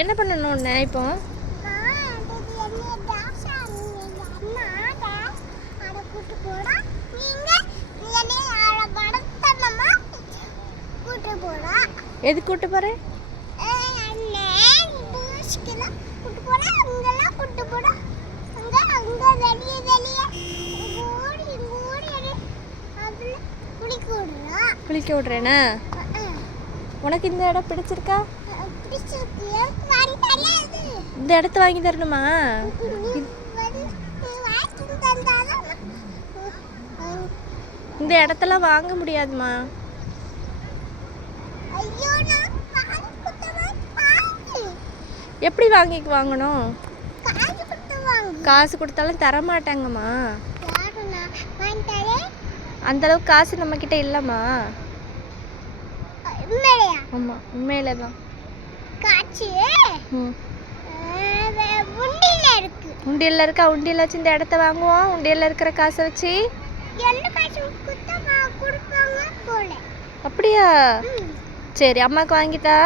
என்ன பண்ணணும்னு இப்போ? எது கூட்டு போறேன்? குளிக்க விடுறேனா? உனக்கு இந்த இடம் பிடிச்சிருக்கா? இந்த இடத்த வாங்கி தரணுமா? இந்த இடத்தெல்லாம் வாங்க முடியாதுமா. எப்படி வாங்கணும்? காசு கொடுத்தாலும் தர மாட்டாங்கம்மா. அந்த அளவுக்கு காசு நம்ம கிட்ட இல்லம்மா. ஆமா, உண்மையில தான். உண்டியல்ல இருக்கா? உண்டியல்ல வச்சு இந்த இடத்த வாங்குவோம். உண்டியல்ல இருக்கிற காசை வச்சு. அப்படியா? சரி, அம்மாவுக்கு வாங்கிட்டா.